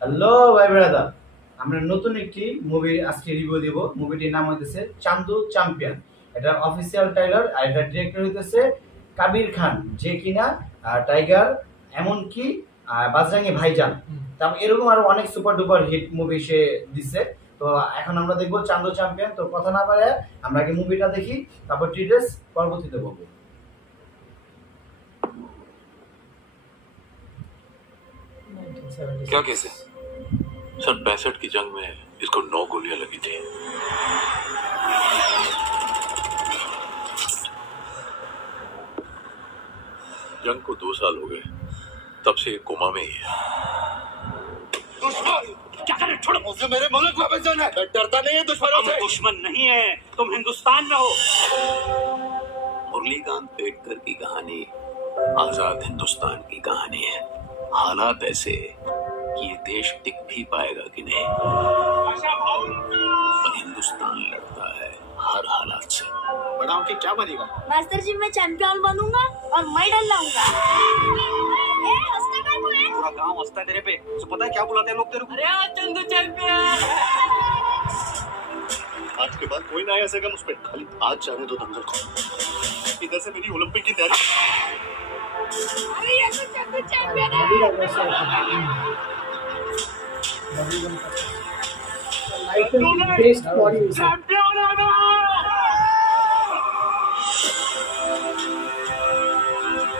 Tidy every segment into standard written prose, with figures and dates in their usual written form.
Hello ভাই brother, আমরা নতুন একটি মুভি আজকে রিভিউ দিব। মুভিটির নাম হইতেছে চান্দু চ্যাম্পিয়ন। এটা অফিসিয়াল ট্রেলার আর এটা ডিরেক্টর হইতেছে কাবির খান, যে কিনা টাইগার, এমনকি বাজরাঙ্গি ভাইজান, তারপর এরকম আরো অনেক সুপার ডুপার হিট মুভি সে দিচ্ছে। তো এখন আমরা দেখবো চান্দু চ্যাম্পিয়ন। তো কথা না পারে আমরা আগে মুভিটা দেখি, তারপর ডিটেলস পরবর্তীতে বলবো। क्या केस है सर? 65 की जंग में इसको 9 गोलियां लगी थी। जंग को 2 साल हो गए, तब से ये कोमा में ही है। दुश्मन क्या करे? छोड़ो मुझे, मेरे मुल्क वापस जाना है। डरता नहीं है दुश्मनों से? दुश्मन नहीं है, तुम हिंदुस्तान में हो। मुरलीकांत पेटकर की कहानी आजाद हिंदुस्तान की कहानी है। हालात ऐसे कि ये देश टिक भी पाएगा कि नहीं, पर हिंदुस्तान लड़ता है हर हालात से। बड़ा होके क्या बनेगा? मास्टर जी, मैं चैंपियन बनूंगा और मैं डर लाऊंगा। पूरा गांव हंसता है तेरे पे। तो पता है क्या बुलाते हैं लोग तेरे को? अरे चंदू चैंपियन। आज के बाद कोई ना आ सकेगा मुझ पे। खाली आज जाने दो दंगल को। इधर से मेरी ओलंपिक की तैयारी। अरे ये तो चंदू चैंपियन है।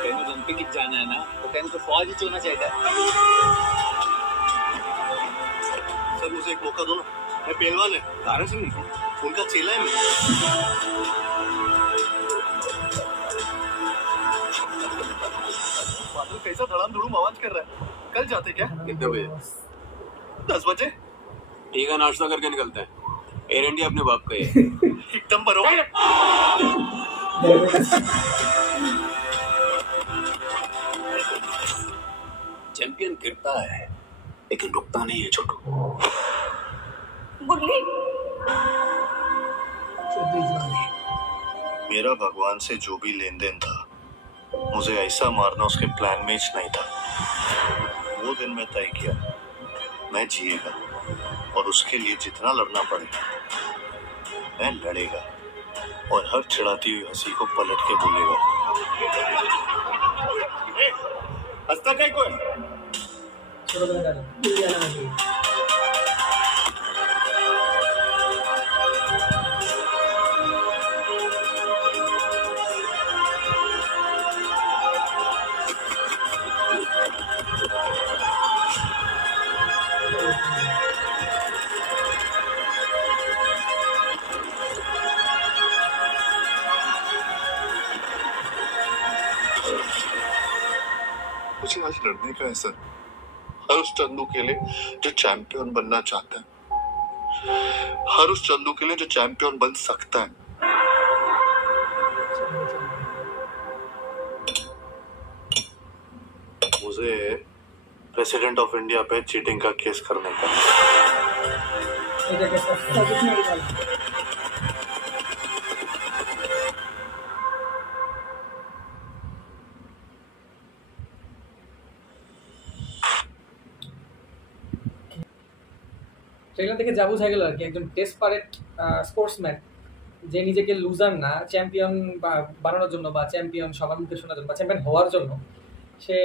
तेनू ओलंपिक जाना है ना, तो तेनू तो फौज ही चुनना चाहिए। सर मुझे एक मौका दो ना। मैं पहलवान है, तारा सिंह उनका चेला है मैं। बादल कैसा धड़ाम धुड़ूम आवाज कर रहा है। कल जाते क्या? कितने बजे? 10 बजे। ठीक है, नाश्ता करके निकलते हैं। एयर इंडिया अपने बाप का है। एकदम बरोबर। चैंपियन गिरता है लेकिन रुकता नहीं है छोटू। बुल्ली मेरा भगवान से जो भी लेन देन था, मुझे ऐसा मारना उसके प्लान में ही नहीं था। वो दिन मैं तय किया, मैं जिएगा और उसके लिए जितना लड़ना पड़ेगा मैं लड़ेगा, और हर चिढ़ाती हुई हंसी को पलट के बोलेगा। हंसता क्या कोई? मुझे आज लड़ने का है सर, हर उस चंदू के लिए जो चैंपियन बनना चाहता है, हर उस चंदू के लिए जो चैंपियन बन सकता है। मुझे प्रेसिडेंट ऑफ इंडिया पे चीटिंग का केस करने का। ট্রেলার থেকে যা বোঝা গেল আর কি, একজন ডেসপারেট স্পোর্টসম্যান যে নিজেকে লুজার না, চ্যাম্পিয়ন বানানোর জন্য বা চ্যাম্পিয়ন সবার মুখে শোনার জন্য বা চ্যাম্পিয়ন হওয়ার জন্য সে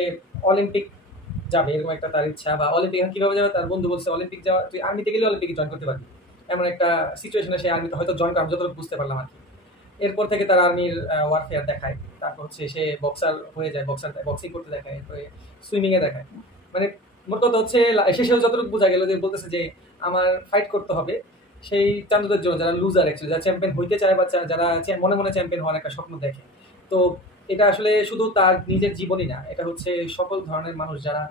অলিম্পিক যাবে, এরকম একটা তার ইচ্ছা। বা অলিম্পিক এখন কীভাবে যাবে, তার বন্ধু বলছে অলিম্পিক যাওয়া, তুই আর্মিতে গেলে অলিম্পিকে জয়েন করতে পারবি, এমন একটা সিচুয়েশনে সে আর্মিতে হয়তো জয়েন করা, যতটুকু বুঝতে পারলাম আর কি। এরপর থেকে তার আর্মির ওয়ারফেয়ার দেখায়, তারপর হচ্ছে সে বক্সার হয়ে যায়, বক্সিং করতে দেখায়, এরপরে সুইমিংয়ে দেখায়। মানে মোট কথা হচ্ছে শেষেও যতটুকু বোঝা গেল যে বলতেছে যে আমার ফাইট করতে হবে সেই চান্দুদের জন্য যারা লুজার, অ্যাকচুয়ালি যারা চ্যাম্পিয়ন হইতে চায় বা যারা মনে মনে চ্যাম্পিয়ন হওয়ার একটা স্বপ্ন দেখে। তো এটা আসলে শুধু তার নিজের জীবনই না, এটা হচ্ছে সকল ধরনের মানুষ যারা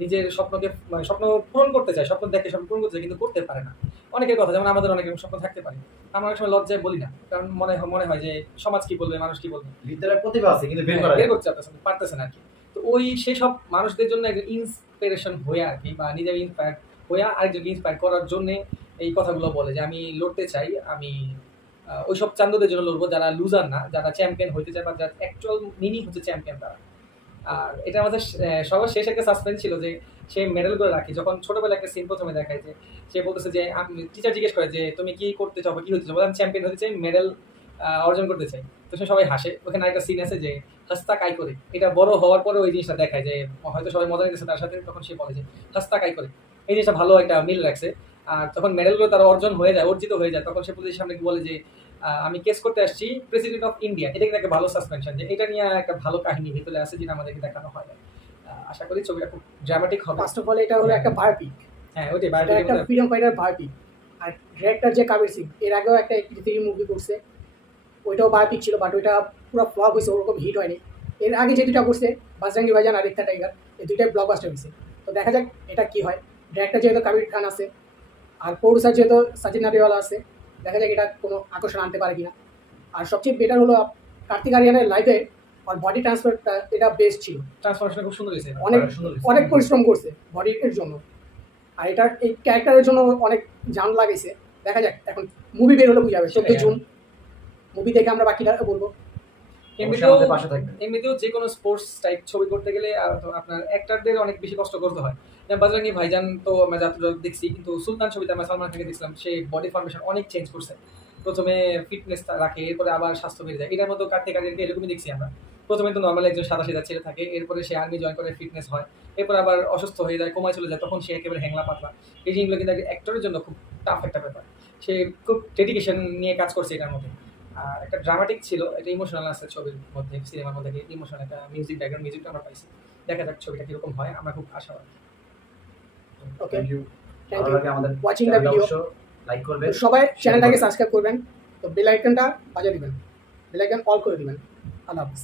নিজের স্বপ্নকে স্বপ্ন পূরণ করতে চায়, স্বপ্ন দেখে স্বপ্ন পূরণ করতে চায় কিন্তু করতে পারে না। অনেকের কথা, যেমন আমাদের অনেক স্বপ্ন থাকতে পারে, আমরা অনেক সময় লজ্জায় বলি না, কারণ মনে হয় যে সমাজ কি বলবে, মানুষ কি বলবে, ভিতরে প্রতিভা আছে কিন্তু বের করতে পারতেছে না আর কি। তো ওই সেসব মানুষদের জন্য একজন ইন্সপিরেশন হয়ে আর কি, বা নিজের ইন্সপায়ার হয়ে আরেকজনকে ইন্সপায়ার করার জন্যে এই কথাগুলো বলে যে আমি লড়তে চাই, আমি ওইসব চান্দুদের জন্য লড়বো যারা লুজার না, যারা চ্যাম্পিয়ন হইতে চায় বা যার অ্যাকচুয়াল মিনিং হচ্ছে চ্যাম্পিয়ন তারা। আর এটা আমাদের সবার শেষ একটা সাসপেন্স ছিল যে সে মেডেল করে রাখে। যখন ছোটবেলায় একটা সিন প্রথমে দেখায় যে সে বলতেছে যে টিচার জিজ্ঞেস করে যে তুমি কি করতে চাও বা কি হতে চাও, বলে আমি চ্যাম্পিয়ন হতে চাই, মেডেল অর্জন করতে চাই। তো সে সবাই হাসে। ওখানে একটা সিন আছে যে হাস্তা কাই করে, এটা বড় হওয়ার পরে ওই জিনিসটা দেখায় যে হয়তো সবাই মজা নিতেছে তার সাথে, তখন সে বলে যে হাস্তা কাই করে। এই জিনিসটা ভালো একটা মিল রাখছে। আর তখন মেডেলগুলো তার অর্জিত হয়ে যায়, তখন সে পুলিশের সামনে বলে যে আমি কেস করতে আসছি প্রেসিডেন্ট অফ ইন্ডিয়া। এটা কিন্তু একটা ভালো সাসপেনশন, যে এটা নিয়ে একটা ভালো কাহিনী ভিতরে আছে যেটা আমাদেরকে দেখানো হয়। আশা করি ছবিটা খুব ড্রামাটিক হবে। ফার্স্ট অফ অল এটা হলো একটা বায়োপিক। হ্যাঁ, ওইটাই এটা বায়োপিক, একটা ফ্রিডম ফাইটার বায়োপিক। আর ডিরেক্টর যে কবির সিং, এর আগেও একটা 83 মুভি করছে, ওইটাও বায়োপিক ছিল, বাট ওইটা পুরো ফ্লপ হয়েছে, ওরকম হিট হয়নি। এর আগে যে দুটা করছে বাজরঙ্গি ভাইজান আর একটা টাইগার, এই দুইটাই ব্লকবাস্টার হয়েছে। তো দেখা যাক এটা কি হয়। ডিরেক্টর যেহেতু কবির খান আছে আর প্রডিউসার যেহেতু সাজিদ নাদিওয়ালা আছে, দেখা যাক এটা কোনো আকর্ষণ আনতে পারে কিনা। আর সবচেয়ে বেটার হলো কার্তিক আরিয়ানের লাইফে আর বডি ট্রান্সফারটা, এটা বেস্ট ছিল। ট্রান্সফরমেশন খুব সুন্দর হয়েছে, অনেক পরিশ্রম করছে বডির জন্য, আর এটা এই ক্যারেক্টারের জন্য অনেক জান লাগাইছে। দেখা যাক, এখন মুভি বের হলে বুঝা যাবে। 14 জুন মুভি দেখে আমরা বাকিটা বলবো। এমনিতেও যে কোনো স্পোর্টস টাইপ ছবি করতে গেলে আপনার অ্যাক্টরদের অনেক বেশি কষ্ট করতে হয়। যেমন বাজরঙ্গি ভাইজান তো আমরা যতটা দেখছি, কিন্তু সুলতান ছবিতে আমরা সালমান খানকে দেখছিলাম সে বডি ফর্মেশন অনেক চেঞ্জ করছে। প্রথমে ফিটনেস রাখে, এরপরে আবার স্বাস্থ্য বেড়ে যায়। এটার মতো কার্তিক আরিয়ানকে এরকমই দেখছি আমরা। প্রথমে তো নর্মালি একজন সাদা সিধা ছেলে থাকে, এরপরে সে আর্মি জয়েন করে, ফিটনেস হয়, এরপর আবার অসুস্থ হয়ে যায়, কোমায় চলে যায়, তখন সে একেবারে হ্যাংলা পাতলা। এই জিনিসগুলো কিন্তু অ্যাক্টরের জন্য খুব টাফ একটা ব্যাপার। সে খুব ডেডিকেশন নিয়ে কাজ করছে এটার মধ্যে। আর একটা ড্রামাটিক ছিল, এটা ইমোশনাল আছে ছবির মধ্যে, সিনেমার মধ্যে ইমোশনাল একটা মিউজিক, ব্যাকগ্রাউন্ড মিউজিকটা আমরা পাইছি। দেখা যাক ছবিটা কিরকম হয়, আমরা খুব আশাবাদী। ওকে, থ্যাংক ইউ। থ্যাংক ভালো লাগে আমাদের ওয়াচিং দ্য ভিডিও। লাইক করবেন, সবাই চ্যানেলটাকে সাবস্ক্রাইব করবেন, তো বেল আইকনটা বাজিয়ে দিবেন, বেল আইকন অল করে দিবেন। আল্লাহ হাফেজ।